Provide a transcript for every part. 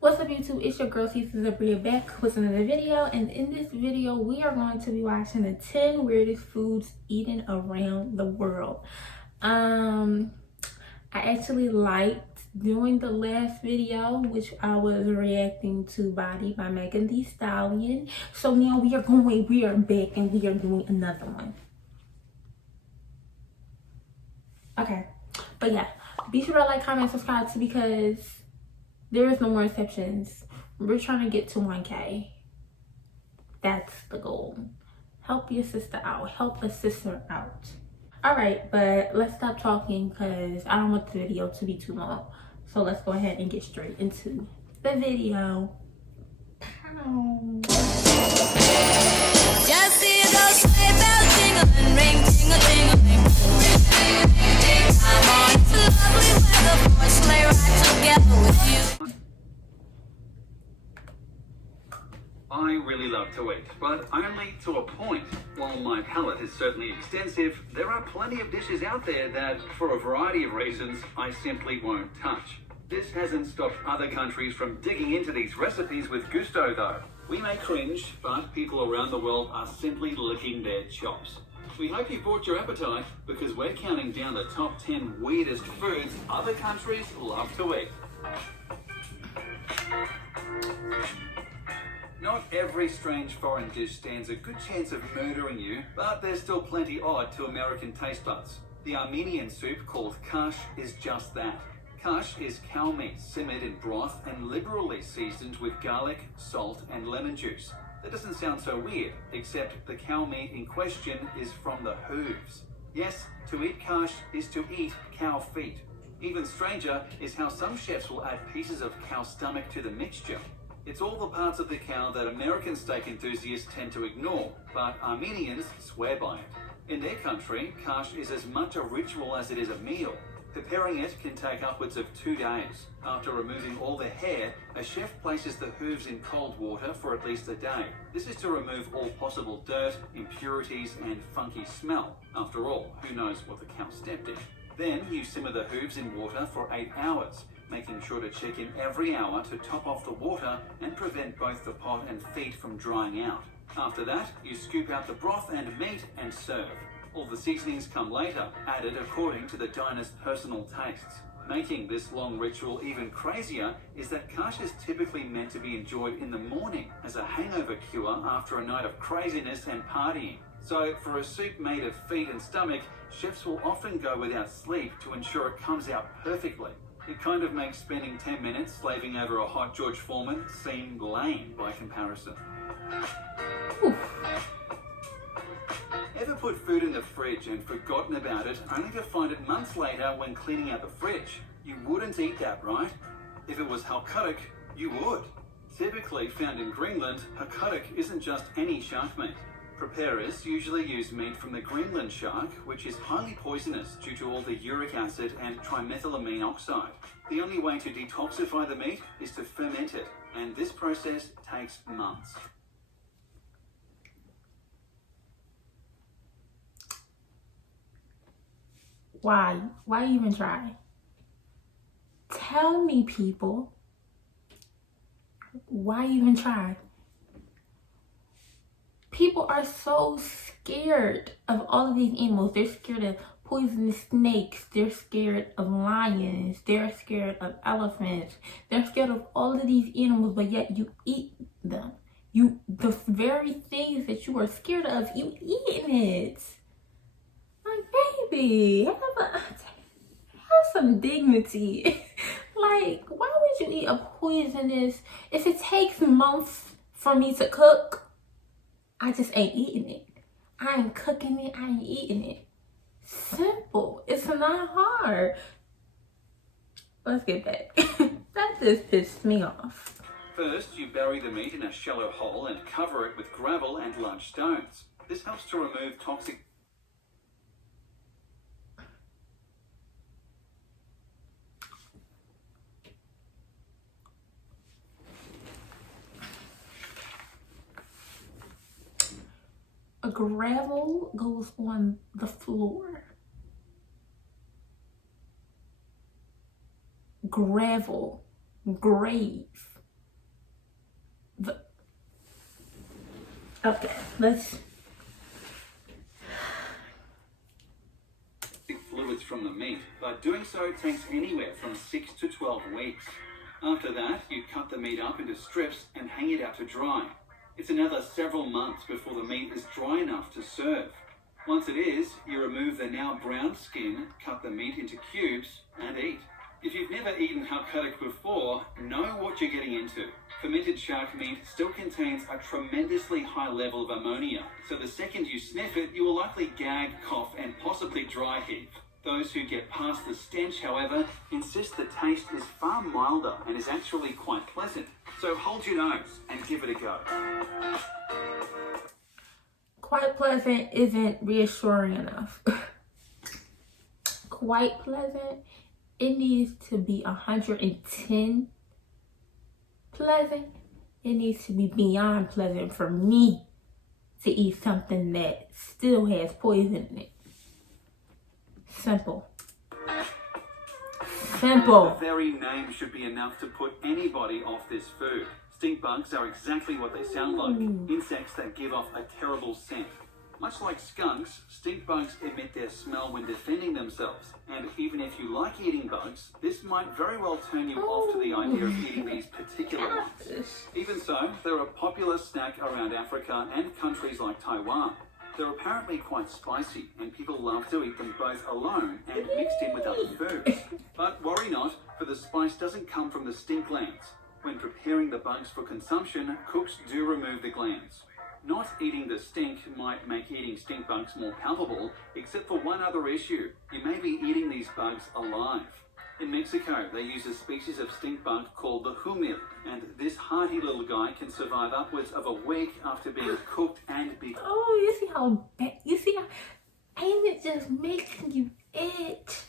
What's up YouTube, it's your girl Cece Zabria back with another video, and in this video we are going to be watching the 10 weirdest foods eaten around the world. I actually liked doing the last video, which I was reacting to Body by Megan Thee Stallion. So now we are back and we are doing another one. Okay, but yeah, be sure to like, comment, subscribe because there is no more exceptions. We're trying to get to 1K. That's the goal. Help your sister out. Help a sister out. All right, but let's stop talking because I don't want the video to be too long. So let's go ahead and get straight into the video. Just see those sleigh bells jingling, ring, tingle, tingling. I'm on to lovely weather for a sleigh ride together with you. I really love to eat, but only to a point. While my palate is certainly extensive, there are plenty of dishes out there that, for a variety of reasons, I simply won't touch. This hasn't stopped other countries from digging into these recipes with gusto though. We may cringe, but people around the world are simply licking their chops. We hope you brought your appetite, because we're counting down the top 10 weirdest foods other countries love to eat. Not every strange foreign dish stands a good chance of murdering you, but there's still plenty odd to American taste buds. The Armenian soup called khash is just that. Khash is cow meat simmered in broth and liberally seasoned with garlic, salt, and lemon juice. That doesn't sound so weird, except the cow meat in question is from the hooves. Yes, to eat khash is to eat cow feet. Even stranger is how some chefs will add pieces of cow stomach to the mixture. It's all the parts of the cow that American steak enthusiasts tend to ignore, but Armenians swear by it. In their country, khash is as much a ritual as it is a meal. Preparing it can take upwards of 2 days. After removing all the hair, a chef places the hooves in cold water for at least a day. This is to remove all possible dirt, impurities, and funky smell. After all, who knows what the cow stepped in? Then you simmer the hooves in water for 8 hours, making sure to check in every hour to top off the water and prevent both the pot and feet from drying out. After that, you scoop out the broth and meat and serve. All the seasonings come later, added according to the diner's personal tastes. Making this long ritual even crazier is that khash is typically meant to be enjoyed in the morning as a hangover cure after a night of craziness and partying. So for a soup made of feet and stomach, chefs will often go without sleep to ensure it comes out perfectly. It kind of makes spending 10 minutes slaving over a hot George Foreman seem lame by comparison. Oof. Ever put food in the fridge and forgotten about it only to find it months later when cleaning out the fridge? You wouldn't eat that, right? If it was halkudok, you would. Typically found in Greenland, halkudok isn't just any shark meat. Preparers usually use meat from the Greenland shark, which is highly poisonous due to all the uric acid and trimethylamine oxide. The only way to detoxify the meat is to ferment it, and this process takes months. Why? Why even try? Tell me, people. Why even try? People are so scared of all of these animals. They're scared of poisonous snakes. They're scared of lions. They're scared of elephants. They're scared of all of these animals, but yet you eat them. The very things that you are scared of, you eating it. Like, baby, have some dignity. Like, why would you eat a poisonous? If it takes months for me to cook, I just ain't eating it. I ain't cooking it. I ain't eating it. Simple. It's not hard. Let's get back. That just pissed me off. First, you bury the meat in a shallow hole and cover it with gravel and large stones. This helps to remove toxic A gravel goes on the floor. Gravel. Grave. Okay, let's. Fluids from the meat, but doing so takes anywhere from 6 to 12 weeks. After that, you cut the meat up into strips and hang it out to dry. It's another several months before the meat is dry enough to serve. Once it is, you remove the now brown skin, cut the meat into cubes, and eat. If you've never eaten haukaduk before, know what you're getting into. Fermented shark meat still contains a tremendously high level of ammonia, so the second you sniff it, you will likely gag, cough, and possibly dry heave. Those who get past the stench, however, insist the taste is far milder and is actually quite pleasant. So hold your nose and give it a go. Quite pleasant isn't reassuring enough. Quite pleasant, it needs to be 110 pleasant. It needs to be beyond pleasant for me to eat something that still has poison in it. Simple. Simple. The very name should be enough to put anybody off this food. Stink bugs are exactly what they sound like. Insects that give off a terrible scent. Much like skunks, stink bugs emit their smell when defending themselves. And even if you like eating bugs, this might very well turn you off to the idea of eating these particular ones. Even so, they're a popular snack around Africa and countries like Taiwan. They're apparently quite spicy, and people love to eat them both alone and mixed in with other foods. But worry not, for the spice doesn't come from the stink glands. When preparing the bugs for consumption, cooks do remove the glands. Not eating the stink might make eating stink bugs more palpable, except for one other issue. You may be eating these bugs alive. In Mexico, they use a species of stink bug called the humil, and this hardy little guy can survive upwards of a week after being cooked and be... Oh, you see how bad, you see how, ain't it just making you itch?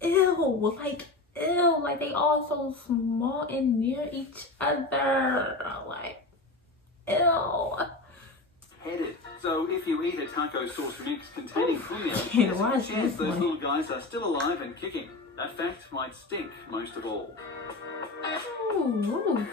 Ew, like they all so small and near each other, like, ew. Headed. So if you eat a taco sauce mix containing humil, Can't there's watch a chance this those one. little guys are still alive and kicking. That fact might stink most of all. Ooh,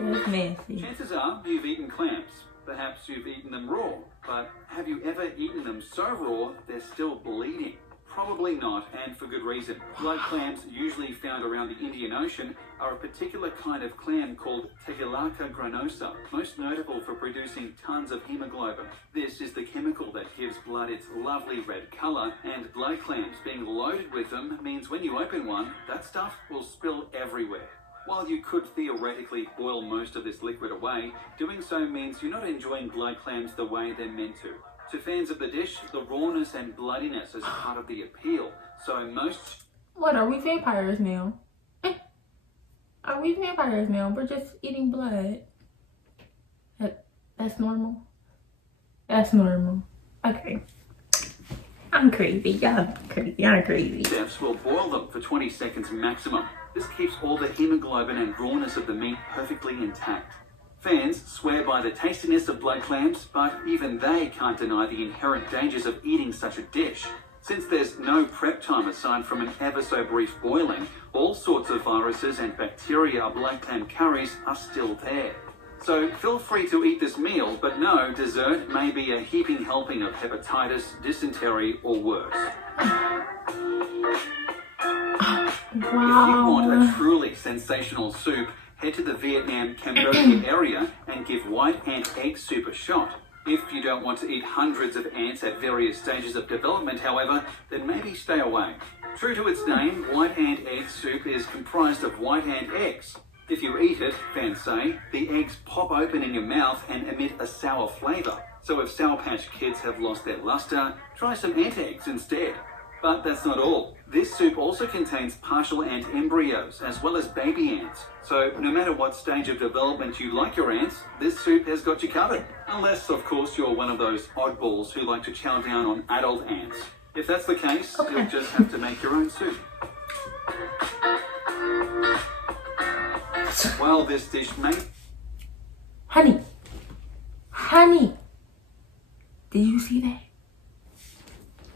that's nasty. Chances are you've eaten clams. Perhaps you've eaten them raw, but have you ever eaten them so raw they're still bleeding? Probably not, and for good reason. Blood clams, usually found around the Indian Ocean, are a particular kind of clam called Tegilaka granosa, most notable for producing tons of hemoglobin. This is the chemical that gives blood its lovely red colour, and blood clams being loaded with them means when you open one, that stuff will spill everywhere. While you could theoretically boil most of this liquid away, doing so means you're not enjoying blood clams the way they're meant to. To fans of the dish, the rawness and bloodiness is part of the appeal, so most... What, are we vampires now? Are we vampires now? We're just eating blood. That's normal? That's normal. Okay. I'm crazy. Y'all crazy. I'm crazy. chefs will boil them for 20 seconds maximum. This keeps all the hemoglobin and rawness of the meat perfectly intact. Fans swear by the tastiness of blood clams, but even they can't deny the inherent dangers of eating such a dish. Since there's no prep time aside from an ever so brief boiling, all sorts of viruses and bacteria blood clam curries are still there. So feel free to eat this meal, but no, dessert may be a heaping helping of hepatitis, dysentery, or worse. If you want a truly sensational soup, head to the Vietnam, Cambodia area and give white ant egg soup a shot. If you don't want to eat hundreds of ants at various stages of development, however, then maybe stay away. True to its name, white ant egg soup is comprised of white ant eggs. If you eat it, fans say, the eggs pop open in your mouth and emit a sour flavour. So if Sour Patch Kids have lost their luster, try some ant eggs instead. But that's not all. This soup also contains partial ant embryos as well as baby ants. So no matter what stage of development you like your ants, this soup has got you covered. Unless, of course, you're one of those oddballs who like to chow down on adult ants. If that's the case, you'll just have to make your own soup. While this dish may... Honey, did you see that?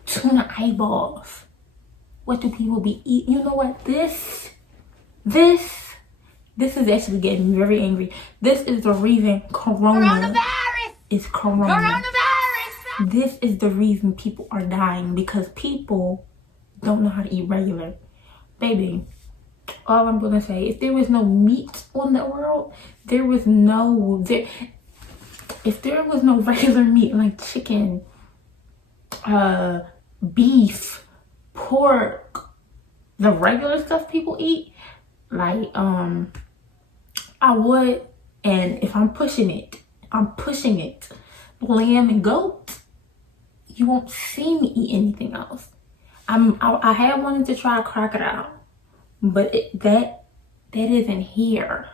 Tuna eyeballs. What do people be eating? You know what? This is actually getting me very angry. This is the reason coronavirus is corona. This is the reason people are dying, because people don't know how to eat regular. Baby, all I'm gonna say, if there was no meat on the world, if there was no regular meat like chicken, beef, pork, the regular stuff people eat, like I would. And if I'm pushing it, lamb and goat, you won't see me eat anything else. I had wanted to try crocodile, but that isn't here.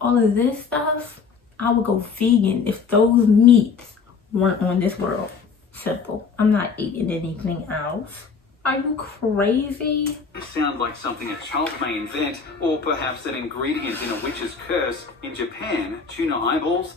All of this stuff, I would go vegan if those meats weren't on this world. Simple. I'm not eating anything else. Are you crazy? It sounds like something a child may invent, or perhaps an ingredient in a witch's curse. In Japan, tuna eyeballs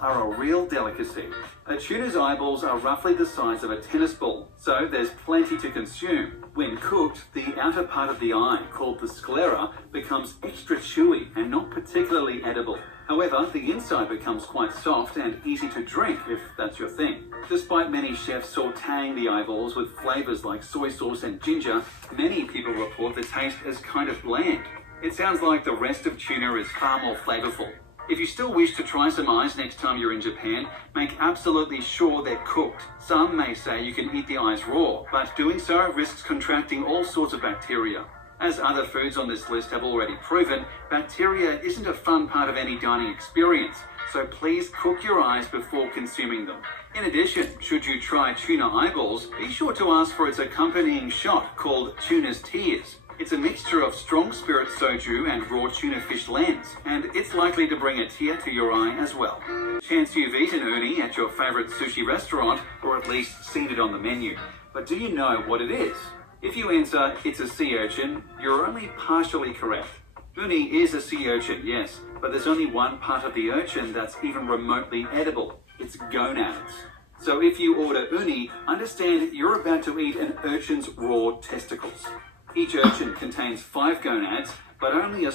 are a real delicacy. A tuna's eyeballs are roughly the size of a tennis ball, so there's plenty to consume. When cooked, the outer part of the eye, called the sclera, becomes extra chewy and not particularly edible. However, the inside becomes quite soft and easy to drink if that's your thing. Despite many chefs sautéing the eyeballs with flavors like soy sauce and ginger, many people report the taste as kind of bland. It sounds like the rest of tuna is far more flavorful. If you still wish to try some eyes next time you're in Japan, make absolutely sure they're cooked. Some may say you can eat the eyes raw, but doing so risks contracting all sorts of bacteria. As other foods on this list have already proven, bacteria isn't a fun part of any dining experience, so please cook your eyes before consuming them. In addition, should you try tuna eyeballs, be sure to ask for its accompanying shot called tuna's tears. It's a mixture of strong spirit soju and raw tuna fish lens, and it's likely to bring a tear to your eye as well. Chance you've eaten uni at your favorite sushi restaurant, or at least seen it on the menu. But do you know what it is? If you answer, it's a sea urchin, you're only partially correct. Uni is a sea urchin, yes, but there's only one part of the urchin that's even remotely edible. It's gonads. So if you order uni, understand you're about to eat an urchin's raw testicles. Each urchin contains 5 gonads, but only a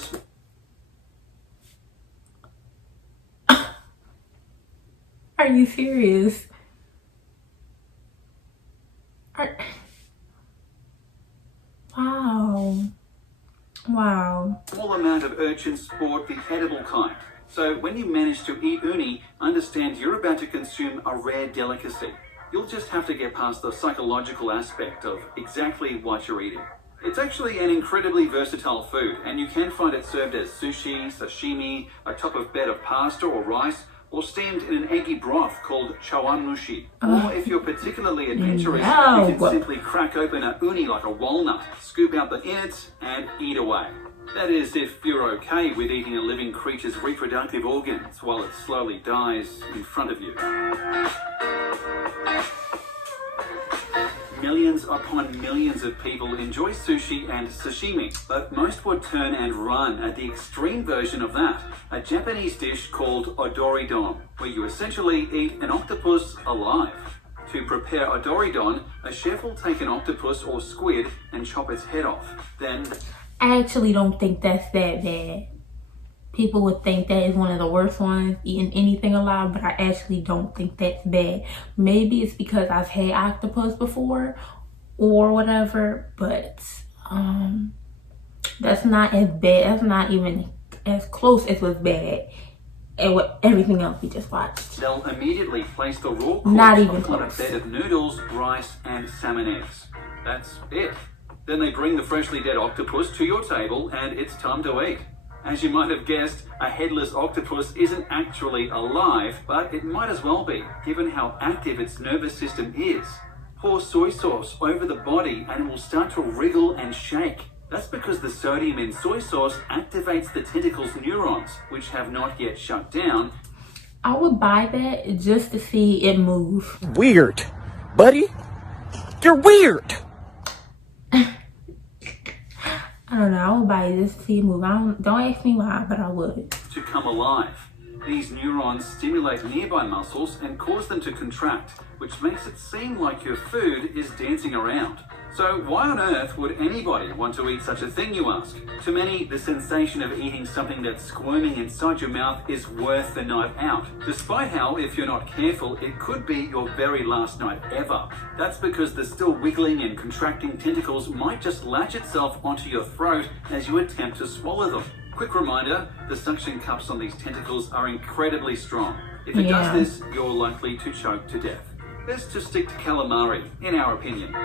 Are you serious? Wow. small amount of urchins sport the edible kind. So when you manage to eat uni, understand you're about to consume a rare delicacy. You'll just have to get past the psychological aspect of exactly what you're eating. It's actually an incredibly versatile food, and you can find it served as sushi, sashimi, atop a bed of pasta or rice, or steamed in an eggy broth called chawanmushi. Or if you're particularly adventurous, you can simply crack open a uni like a walnut, scoop out the innards, and eat away. That is, if you're okay with eating a living creature's reproductive organs while it slowly dies in front of you. Millions upon millions of people enjoy sushi and sashimi, but most would turn and run at the extreme version of that, a Japanese dish called odoridon, where you essentially eat an octopus alive. To prepare odoridon, a chef will take an octopus or squid and chop its head off. Then I actually don't think that's that bad. People would think that is one of the worst ones, eating anything alive, but I actually don't think that's bad. Maybe it's because I've had octopus before or whatever, but that's not as bad. That's not even as close as was bad and what everything else we just watched. they'll immediately place the raw Not even corpse on a close. bed of noodles, rice, and salmon eggs. That's it. Then they bring the freshly dead octopus to your table, and it's time to eat. As you might have guessed, a headless octopus isn't actually alive, but it might as well be, given how active its nervous system is. Pour soy sauce over the body and it will start to wriggle and shake. That's because the sodium in soy sauce activates the tentacle's neurons, which have not yet shut down. I would buy that just to see it move. Weird. Buddy, you're weird. I don't know, I would buy it just to see it move. Don't ask me why, but I would. To come alive. These neurons stimulate nearby muscles and cause them to contract, which makes it seem like your food is dancing around. So why on earth would anybody want to eat such a thing, you ask? To many, the sensation of eating something that's squirming inside your mouth is worth the night out, despite how, if you're not careful, it could be your very last night ever. That's because the still wiggling and contracting tentacles might just latch itself onto your throat as you attempt to swallow them. Quick reminder, the suction cups on these tentacles are incredibly strong. If it does this, you're likely to choke to death. Best to stick to calamari, in our opinion.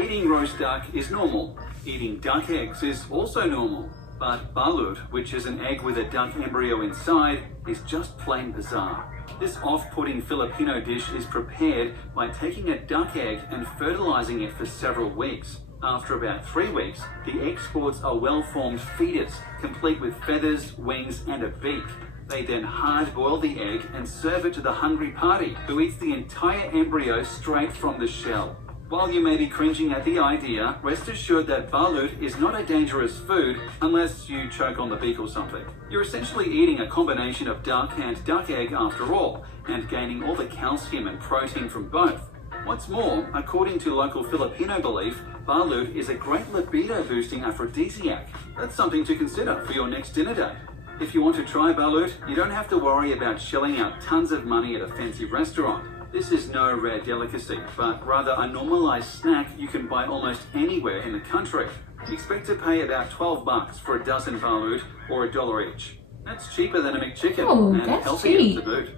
Eating roast duck is normal. Eating duck eggs is also normal. But balut, which is an egg with a duck embryo inside, is just plain bizarre. This off-putting Filipino dish is prepared by taking a duck egg and fertilizing it for several weeks. After about 3 weeks, the egg sports a well-formed fetus, complete with feathers, wings, and a beak. They then hard-boil the egg and serve it to the hungry party, who eats the entire embryo straight from the shell. While you may be cringing at the idea, rest assured that balut is not a dangerous food unless you choke on the beak or something. You're essentially eating a combination of duck and duck egg after all, and gaining all the calcium and protein from both. What's more, according to local Filipino belief, balut is a great libido-boosting aphrodisiac. That's something to consider for your next dinner date. If you want to try balut, you don't have to worry about shelling out tons of money at a fancy restaurant. This is no rare delicacy, but rather a normalized snack you can buy almost anywhere in the country. Expect to pay about $12 for a dozen balut or $1 each. That's cheaper than a McChicken and healthier cheap. to boot.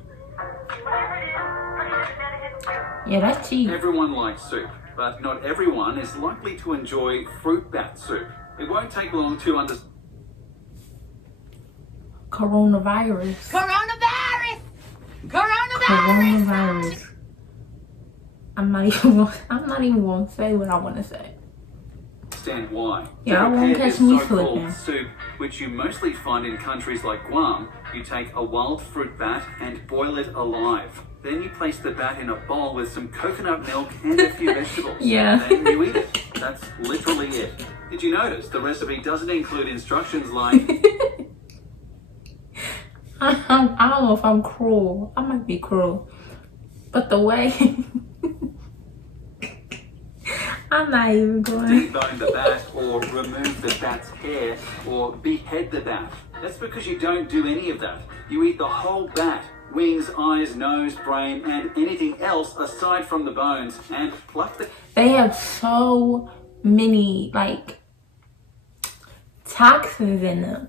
Yeah, that's cheap. Everyone likes soup, but not everyone is likely to enjoy fruit bat soup. It won't take long to understand. Coronavirus. Coronavirus! Coronavirus. I'm not even gonna say what I want to say. Understand why. Yeah, To I won't prepare catch this me so-called slipping. soup, which you mostly find in countries like Guam, you take a wild fruit bat and boil it alive. Then you place the bat in a bowl with some coconut milk and a few vegetables. Yeah. Then you eat it. That's literally it. Did you notice the recipe doesn't include instructions like I don't know if I'm cruel. I might be cruel. But the way... I'm not even going. debone the bat or remove the bat's hair or behead the bat. That's because you don't do any of that. You eat the whole bat. Wings, eyes, nose, brain, and anything else aside from the bones, and pluck the... They have so many, like, toxins in them.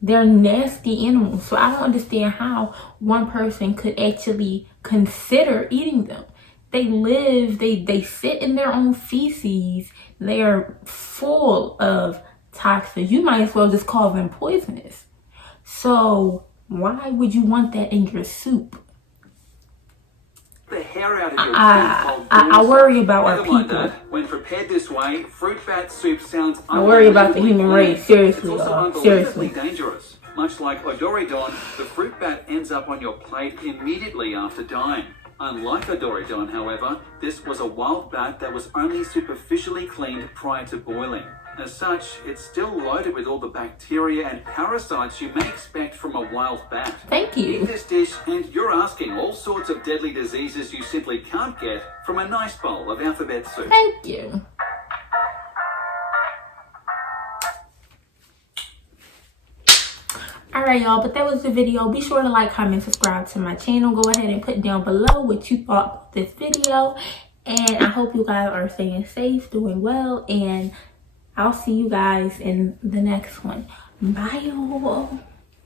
They're nasty animals. So I don't understand how one person could actually consider eating them. They live, they sit in their own feces. They are full of toxins. You might as well just call them poisonous. So why would you want that in your soup? The hair out of your teeth. I worry about our Never mind people. that. When prepared this way, fruit bat soup sounds I worry about the unbelievably human clean. race. Seriously, It's also y'all. unbelievably Seriously. dangerous. Much like Odoridon, the fruit bat ends up on your plate immediately after dying. Unlike Odoridon, however, this was a wild bat that was only superficially cleaned prior to boiling. As such, it's still loaded with all the bacteria and parasites you may expect from a wild bat. Thank Eat you. this dish and you're asking all sorts of deadly diseases you simply can't get from a nice bowl of alphabet soup. Thank you. Alright, y'all, but that was the video. Be sure to like, comment, subscribe to my channel. Go ahead and put down below what you thought about this video. And I hope you guys are staying safe, doing well, and I'll see you guys in the next one. Bye, y'all.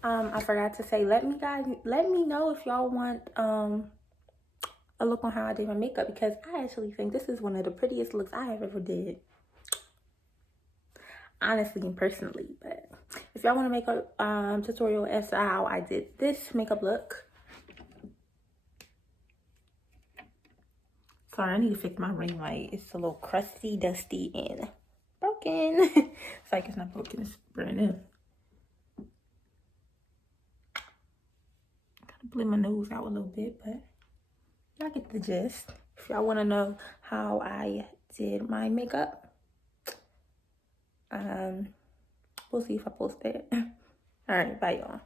I forgot to say, let me know if y'all want a look on how I did my makeup, because I actually think this is one of the prettiest looks I have ever did. Honestly and personally. But if y'all want to make a tutorial as to how I did this makeup look. Sorry, I need to fix my ring light. It's a little crusty, dusty, and broken. It's like it's not broken, it's brand new. Gotta blend my nose out a little bit, but y'all get the gist. If y'all want to know how I did my makeup, We'll see if I post that. All right, bye, y'all.